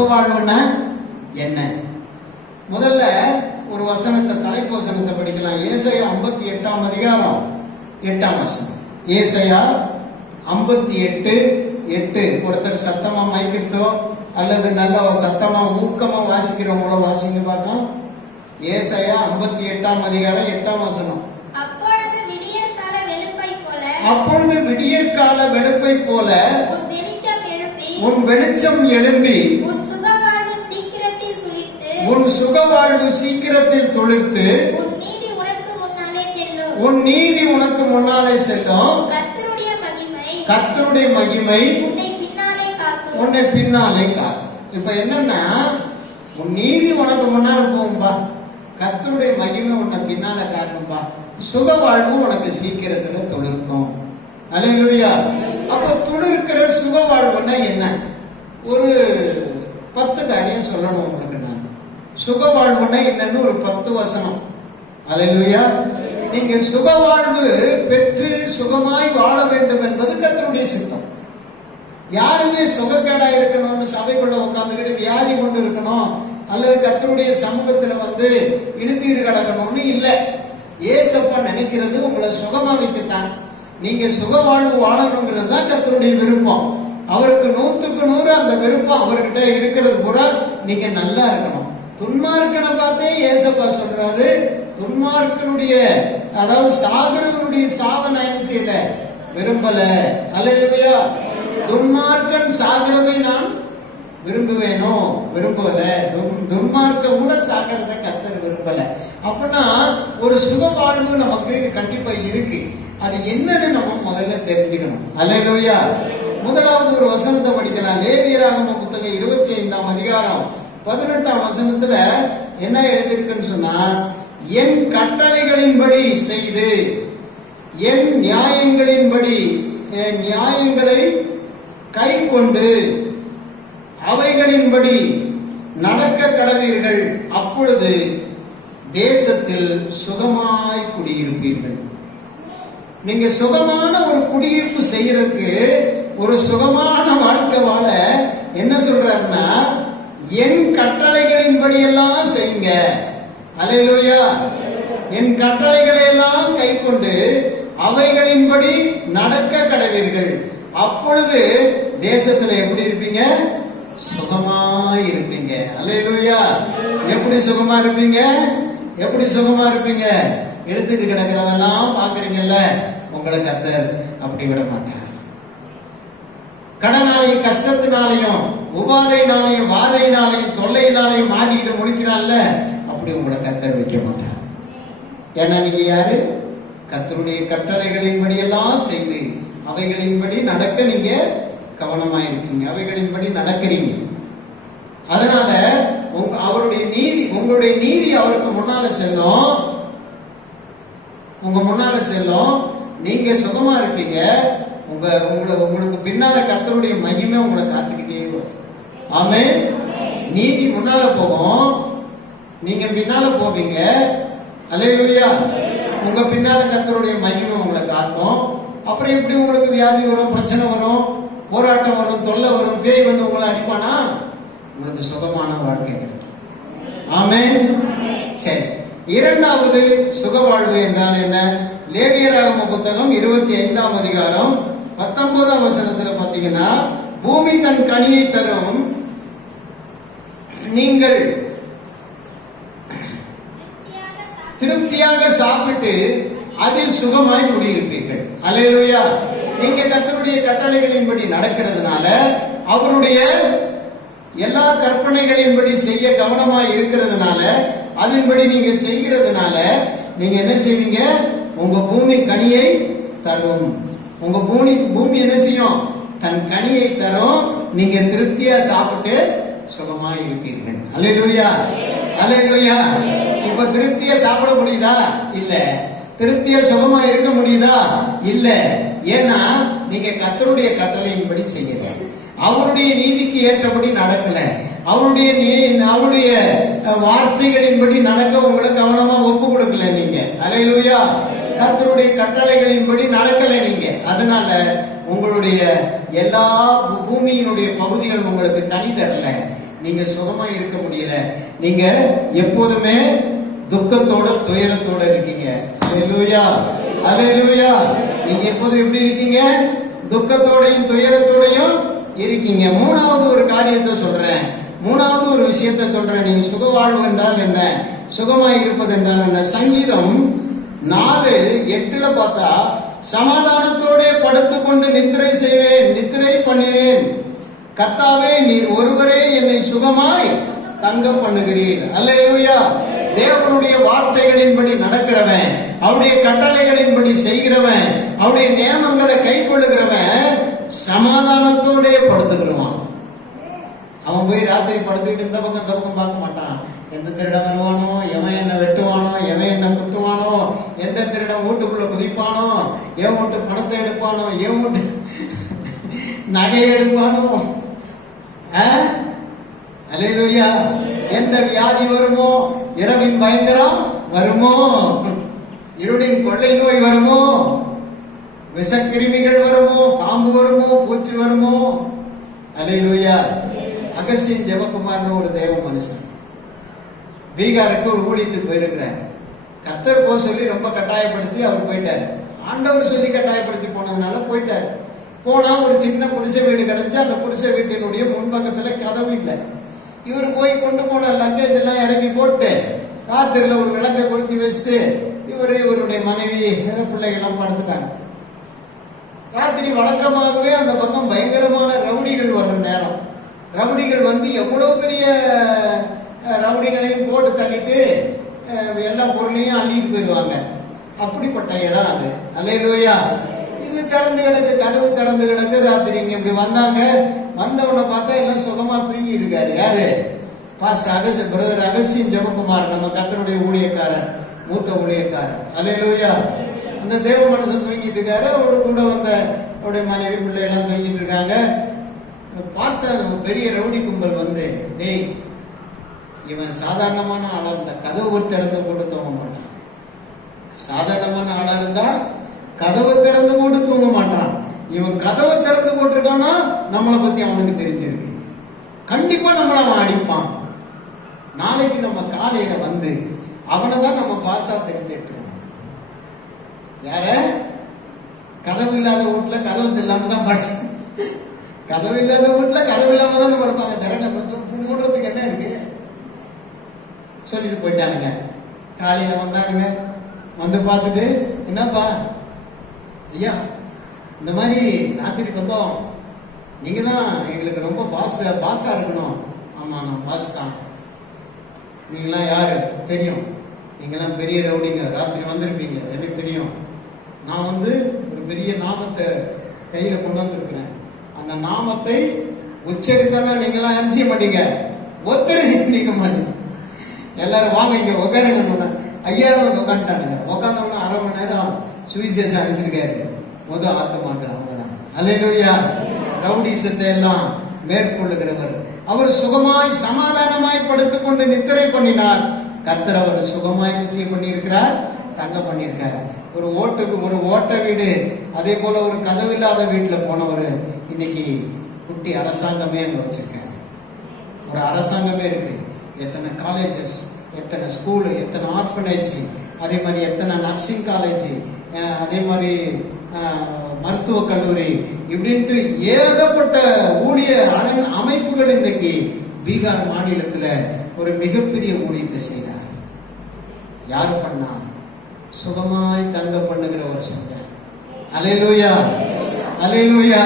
சுகவாழ்வுன்னா என்ன? முதல்ல ஒரு வசனத்தை தலைப்பு வசனத்தை படிக்கலாம். ஏசாயா ஐம்பத்தி எட்டாம் அதிகாரம் எட்டாம் வசனம். ஏசாயா ஐம்பத்தி எட்டு எட்டு. ஒருத்தர் சத்தமா மைக்கிட்டோ அல்லது நல்ல சத்தமா ஊக்கமா வாசிக்கிறவங்களோ வாசிங்க பார்க்கலாம். ஏசாயா ஐம்பத்தி எட்டாம் அதிகாரம் எட்டாம் வசனம். அப்பொழுது விடியற்கால வெளுப்பை போல உன் வெளிச்சம் எழும்பி உன் உன் சுகவாழ்வு சீக்கிரத்தில் துளிர்த்து உன் நீதி உனக்கு முன்னாலே செல்லும். கர்த்தருடைய மகிமை உன்னை பின்னாலே காக்கும். இப்ப என்னன்னா உன் நீதி உனக்கு முன்னால போகும்பா. கர்த்தருடைய மகிமை உன்னை பின்னால காக்கும்பா. சுக வாழ்வு உனக்கு சீக்கிரத்துல துளிர்க்கும். அலையிலுயா அப்ப துளிர்க்கிற சுக வாழ்வுன்னா என்ன? ஒரு பத்து காரியம் சொல்லணும். சுக வாழ்வுனா என்னன்னு ஒரு பத்து வசனம். அலையிலுயா. நீங்க சுக வாழ்வு பெற்று சுகமாய் வாழ வேண்டும் என்பது கத்தருடைய சித்தம். யாருமே சுகக்கேடா இருக்கணும்னு சபைக்குள்ள உட்காந்துக்கிட்டு வியாதி கொண்டு இருக்கணும் அல்லது கத்தருடைய சமூகத்துல வந்து இழுத்தீர் கிடக்கணும்னு இல்லை. ஏசப்பா நினைக்கிறது உங்களை சுகமா வைக்கத்தான் நீங்க சுக வாழ்வு வாழணுங்கிறது தான் கத்தருடைய விருப்பம். அவருக்கு நூத்துக்கு நூறு அந்த விருப்பம் அவர்கிட்ட இருக்கிறது கூட நீங்க நல்லா இருக்கணும். துன்மார்க்கனை பார்த்தே ஏசப்பா சொல்றாரு. துன்மார்க்கனுடைய அதாவது சாகரவனுடைய சாவை நான் என்ன செய்யல? விரும்பல. அல்லையா துன்மார்க்கன் சாகிறதை நான் விரும்புவேனோ? விரும்பல துன்- துன்மார்க்கம் கூட சாகிறத கர்த்தர் விரும்பல. அப்பனா ஒரு சுக வாழ்வு நமக்கு கண்டிப்பா இருக்கு. அது என்னன்னு நம்ம முதல்ல தெரிஞ்சுக்கணும். அல்லையா முதலாவது ஒரு வசனத்தை படிக்கலாம். லேவியராகம புத்தகம் இருபத்தி ஐந்தாம் அதிகாரம். பதினெட்டாம் வசனத்துல என்ன எழுதியிருக்குன்னு சொன்னா என் கட்டளைகளின்படி செய்து என் நியாயங்களின்படி என் நியாயங்களை கை கொண்டு அவைகளின்படி நடக்க கடவீர்கள். அப்பொழுது தேசத்தில் சுகமாய் குடியிருப்பீர்கள். நீங்க சுகமான ஒரு குடியிருப்பு செய்யறதுக்கு ஒரு சுகமான வாழ்க்கை வாழ என்ன சொல்றாருன்னா என் கட்டளைகளின்படி எல்லாம் செய்யுங்க. அலையிலோயா என் கட்டளைகளை எல்லாம் கை கொண்டு அவைகளின்படி நடக்க கடவீர்கள். அப்பொழுது தேசத்துல எப்படி இருப்பீங்க? சுகமா இருப்பீங்க அலையிலோயா எப்படி சுகமா இருப்பீங்க எப்படி சுகமா இருப்பீங்க எடுத்துட்டு கிடக்கிறவெல்லாம் பாக்குறீங்கல்ல உங்களை கத்தர் அப்படி விட மாட்டார் கடனாலையும் கஷ்டத்தினாலையும் உபாதையினாலையும் வாதையினாலையும் தொல்லையினாலையும் மாட்டிக்கிட்டு முடிக்கிறான்ல அப்படி உங்களை கத்தர் வைக்க மாட்டார். ஏன்னா நீங்க யாரு? கத்தருடைய கட்டளைகளின்படி எல்லாம் செய்து அவைகளின்படி நடக்க நீங்க கவனமா இருக்கீங்க. அவைகளின்படி நடக்கிறீங்க. அதனால உங்க அவருடைய நீதி உங்களுடைய நீதி அவருக்கு முன்னால செல்லும். உங்க முன்னால செல்லும். நீங்க சுகமா இருப்பீங்க. உங்க உங்களை உங்களுக்கு பின்னால கத்தருடைய மகிமை உங்களை காத்துக்கிட்டே வரும். ஆமே நீதி முன்னால போகும். நீங்க பின்னால போவீங்க. அலையா உங்க பின்னால கத்தருடைய மகிமை உங்களை காக்கும். அப்புறம் எப்படி உங்களுக்கு வியாதி வரும் பிரச்சனை வரும் போராட்டம் வரும் தொல்லை வரும் பேய் வந்து உங்களை அடிப்பானா? உங்களுக்கு சுகமான வாழ்க்கை கிடைக்கும். ஆமே சரி. இரண்டாவது சுக வாழ்வு என்றால் என்ன? லேவியராகம புத்தகம் இருபத்தி ஐந்தாம் அதிகாரம் பத்தொன்பதாம் வசனத்துல பாத்தீங்கன்னா பூமி தன் கனியை தரும் நீங்கள் திருப்தியாக சாப்பிட்டு அதில் சுகமாய் குடியிருப்பீர்கள். அல்லேலூயா. நீங்க கத்தருடைய கட்டளைகளின்படி நடக்கிறதுனால அவருடைய எல்லா கற்பனைகளின்படி செய்ய கவனமாய் இருக்கிறதுனால அதன்படி நீங்க செய்கிறதுனால நீங்க என்ன செய்வீங்க? உங்க பூமி கனியை தரும். உங்க பூமி பூமி என்ன செய்யும்? தன் கனியை தரும். நீங்க திருப்தியா சாப்பிட்டு சுகமா இருப்பீர்கள். அல்லேலூயா. அல்லேலூயா. இப்ப திருப்தியா சாப்பிட முடியுதா? இல்ல. திருப்தியா சுகமா இருக்க முடியுதா? இல்ல. ஏன்னா நீங்க கத்தருடைய கட்டளையின்படி செய்யல. அவருடைய நீதிக்கு ஏற்றபடி நடக்கல. அவருடைய நீ- அவருடைய வார்த்தைகளின்படி நடக்க உங்களை கவனமா ஒப்பு கொடுக்கல நீங்க. அலையிலுயா கர்த்தருடைய கட்டளைகளின்படி நடக்கலை நீங்க. அதனால உங்களுடைய எல்லா பூமியினுடைய பகுதிகள் உங்களுக்கு கனி தரல. நீங்க சுகமா இருக்க முடியல. நீங்க எப்போதுமே துக்கத்தோட துயரத்தோட இருக்கீங்க. அல்லேலூயா அல்லேலூயா நீங்க எப்போதும் எப்படி இருக்கீங்க? துக்கத்தோடையும் துயரத்தோடையும் இருக்கீங்க. மூணாவது ஒரு காரியத்தை சொல்றேன். மூணாவது ஒரு விஷயத்தை சொல்றேன். நீங்க சுக வாழ்வு என்றால் என்ன? சுகமாய் இருப்பது என்றால் என்ன? சங்கீதம் நாலு எட்டுல பார்த்தா சமாதானத்தோட படுத்துக்கொண்டு நித்திரை செய்வேன் நித்திரை பண்ணினேன். கத்தாவே நீர் ஒருவரே என்னை சுகமாய் தங்க பண்ணுகிறீர். அல்லேலூயா. தேவனுடைய வார்த்தைகளின்படி நடக்கிறவன் அவருடைய கட்டளைகளின்படி செய்கிறவன் அவருடைய நியமங்களை கை கொள்ளுகிறவன் சமாதானத்தோட படுத்துக்கிறவான் அவன் போய் ராத்திரி படுத்துக்கிட்டு இந்த பக்கம் இந்த பக்கம் பார்க்க மாட்டான். எந்த திருடம் வருவானோ எவன் என்ன வெட்டு எந்த வீட்டுக்குள்ள குதிப்பானோ? என் வீட்டு பணத்தை எடுப்பானோ? என் வீட்டு நகை எடுப்பானோ? அலையிலுயா. எந்த வியாதி வருமோ? இரவின் பயங்கரம் வருமோ? இருளின் கொள்ளை நோய் வருமோ? விஷக்கிருமிகள் வருமோ? பாம்பு வருமோ? பூச்சி வருமோ? அலையிலுயா. அகஸ்டின் ஜெபகுமார்னு ஒரு தேவ மனுஷன். பீகாருக்கு ஒரு ஊழியத்துக்கு போயிருக்கிறார். கத்தர் போக சொல்லி ரொம்ப கட்டாயப்படுத்தி அவர் போயிட்டார். ஆண்டவர் சொல்லி கட்டாயப்படுத்தி போனதுனால போயிட்டார். போனா ஒரு சின்ன குடிசை வீடு கிடைச்சு அந்த குடிசை வீட்டினுடைய முன்பக்கத்துல கதவு இல்லை. இவர் போய் கொண்டு போன லக்கேஜ் எல்லாம் இறக்கி போட்டு ராத்திரில ஒரு விளக்கை கொளுத்தி வச்சுட்டு இவர் இவருடைய மனைவி பிள்ளைகள்லாம் படுத்துட்டாங்க. ராத்திரி வழக்கமாகவே அந்த பக்கம் பயங்கரமான ரவுடிகள் வர்ற நேரம். ரவுடிகள் வந்து எவ்வளவு பெரிய ரவுடிகளையும் போட்டு தள்ளிட்டு எல்லா பொருளையும் அள்ளிட்டு போயிடுவாங்க. அப்படிப்பட்ட இடம் அது. அல்லையிலோயா இது திறந்து கிடக்கு கதவு திறந்து கிடக்கு ராத்திரிங்க இப்படி வந்தாங்க. வந்தவனை பார்த்தா எல்லாம் சுகமா தூங்கி இருக்காரு. யாரு? பாஸ் அகச பிரதர் அகஸ்டின் ஜெபகுமார் நம்ம கத்தருடைய ஊழியக்காரன் மூத்த ஊழியக்காரன் அலையிலோயா அந்த தேவ மனுஷன் தூங்கிட்டு இருக்காரு. அவரு கூட வந்த அவருடைய மனைவி பிள்ளை எல்லாம் தூங்கிட்டு இருக்காங்க. பார்த்த பெரிய ரவுடி கும்பல் வந்து டேய் இவன் சாதாரணமான ஆளா இருந்தா கதவு திறந்து போட்டு தூங்க மாட்டான். சாதாரணமான ஆளா இருந்தா கதவு திறந்து போட்டு தூங்க மாட்டான். இவன் கதவை திறந்து போட்டிருக்கான்னா நம்மளை பத்தி அவனுக்கு தெரிஞ்சிருக்கு. கண்டிப்பா நம்மள அவன் அடிப்பான். நாளைக்கு நம்ம காலையில வந்து அவனை தான் நம்ம பாசா தெரிஞ்சிட்டுருவோம் யார? கதவு இல்லாத வீட்டுல கதவு இல்லாம தான் படு கதவு இல்லாத வீட்டுல கதவு இல்லாம தானே படுப்பாங்க திறனை கொஞ்சம் மூடுறதுக்கு என்ன இருக்கு சொல்லிட்டு போயிட்டானுங்க. காலையில வந்தானுங்க. வந்து பார்த்துட்டு என்னப்பா? ஐயா இந்த மாதிரி ராத்திரி வந்தோம். நீங்க தான் எங்களுக்கு ரொம்ப பாஸ் பாஸா இருக்கணும். ஆமா நான் பாஸ் தான். நீங்களாம் யாரு? தெரியும். நீங்களாம் பெரிய ரவுடிங்க. ராத்திரி வந்திருப்பீங்க. எனக்கு தெரியும். நான் வந்து ஒரு பெரிய நாமத்தை கையில கொண்டு வந்திருக்கிறேன். அந்த நாமத்தை உச்சரித்தனா நீங்களாம் அஞ்சிய மாட்டீங்க? ஒத்தரை நீக்க மாட்டீங்க. எல்லாரும் வாங்க இங்க உட்காருங்க சொன்னேன் உட்காந்துட்டானுங்க உட்காந்தவங்க அரை மணி நேரம் சுவிசேஷம் அடிச்சிருக்காரு முத ஆத்த மாட்டேன் அவங்க தான் அலையிலூயா ரவுடிசத்தை எல்லாம் மேற்கொள்ளுகிறவர். அவர் சுகமாய் சமாதானமாய் படுத்துக்கொண்டு நித்திரை பண்ணினார். கர்த்தர் அவர் சுகமாய் என்ன பண்ணியிருக்கிறார்? தங்க பண்ணியிருக்கார். ஒரு ஓட்டுக்கு ஒரு ஓட்ட வீடு அதே போல ஒரு கதவில்லாத வீட்டுல போனவர் இன்னைக்கு குட்டி அரசாங்கமே அங்க வச்சிருக்காரு. ஒரு அரசாங்கமே இருக்கு. எத்தனை காலேஜஸ் எத்தனை ஸ்கூலு எத்தனை ஆர்ஃபனேஜ் அதே மாதிரி எத்தனை நர்சிங் காலேஜ் அதே மாதிரி மருத்துவக் கல்லூரி இப்படின்ட்டு ஏகப்பட்ட ஊழிய அனை- அமைப்புகள் இன்றைக்கு பீகார் மாநிலத்தில் ஒரு மிகப்பெரிய ஊழியத்தை செய்தார். யார் பண்ணா? சுகமாய் தங்க பண்ணுகிற ஒரு சந்தை அலையிலூயா அலையிலூயா